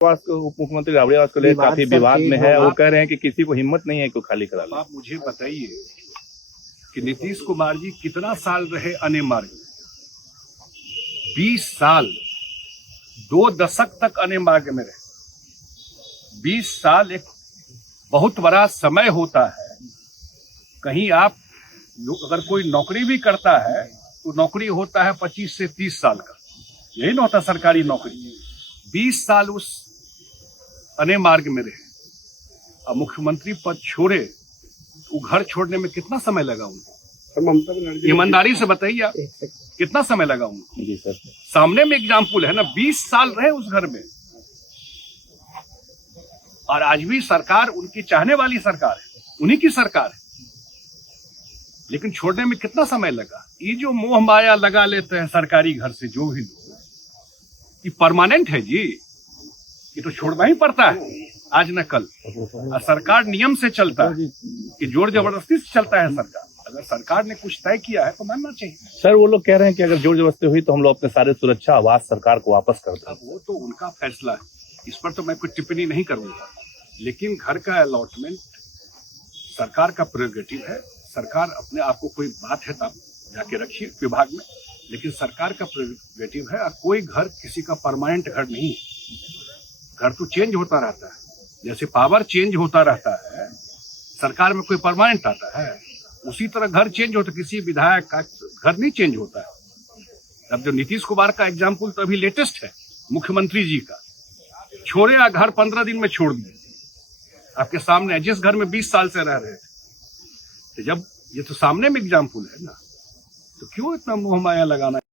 उप मुख्यमंत्री राबड़ी आवास को लेकर काफी विवाद में है। वो कह रहे हैं कि किसी को हिम्मत नहीं है को खाली करा ले। आप मुझे बताइए कि नीतीश कुमार जी कितना साल रहे अनेमार्ग में? 20 साल, 2 दशक तक अनेमार्ग में रहे। 20 साल एक बहुत बड़ा समय होता है। कहीं आप अगर कोई नौकरी भी करता है तो नौकरी होता है 25 से 30 साल का, यही ना होता सरकारी नौकरी। 20 साल उस अनेमार्ग में रहे। अब मुख्यमंत्री पद छोड़े, वो घर छोड़ने में कितना समय लगा उनको? ईमानदारी से बताइए आप, कितना समय लगा उनको? जी सर, सामने में एग्जाम्पल है ना, 20 साल रहे उस घर में। और आज भी सरकार उनकी चाहने वाली सरकार है, उन्हीं की सरकार है, लेकिन छोड़ने में कितना समय लगा? ये जो मोह माया लगा लेते हैं सरकारी घर से जो भी लोग, ये परमानेंट है जी, ये तो छोड़ना ही पड़ता है आज न कल। और सरकार नियम से चलता है कि जोर जबरदस्ती से चलता है सरकार। अगर सरकार ने कुछ तय किया है तो मानना चाहिए। सर वो लोग कह रहे हैं कि अगर जोर जबरदस्ती हुई तो हम लोग अपने सारे सुरक्षा आवास सरकार को वापस करते हैं। वो तो उनका फैसला है, इस पर तो मैं कोई टिप्पणी नहीं करूंगा। लेकिन घर का अलॉटमेंट सरकार का प्रेरोगेटिव है। सरकार अपने आप को, कोई बात है तो आप जाके रखिए विभाग में, लेकिन सरकार का प्रेरोगेटिव है। और कोई घर किसी का परमानेंट घर नहीं है। घर तो चेंज होता रहता है, जैसे पावर चेंज होता रहता है, सरकार में कोई परमानेंट आता है, उसी तरह घर चेंज होता। किसी विधायक का घर नहीं चेंज होता है। अब जो नीतीश कुमार का एग्जाम्पल तो अभी लेटेस्ट है, मुख्यमंत्री जी का, छोड़े या घर 15 दिन में छोड़ दिए आपके सामने, जिस घर में 20 साल से रह रहे थे। तो जब ये तो सामने में एग्जाम्पल है ना, तो क्यों इतना मोह माया लगाना?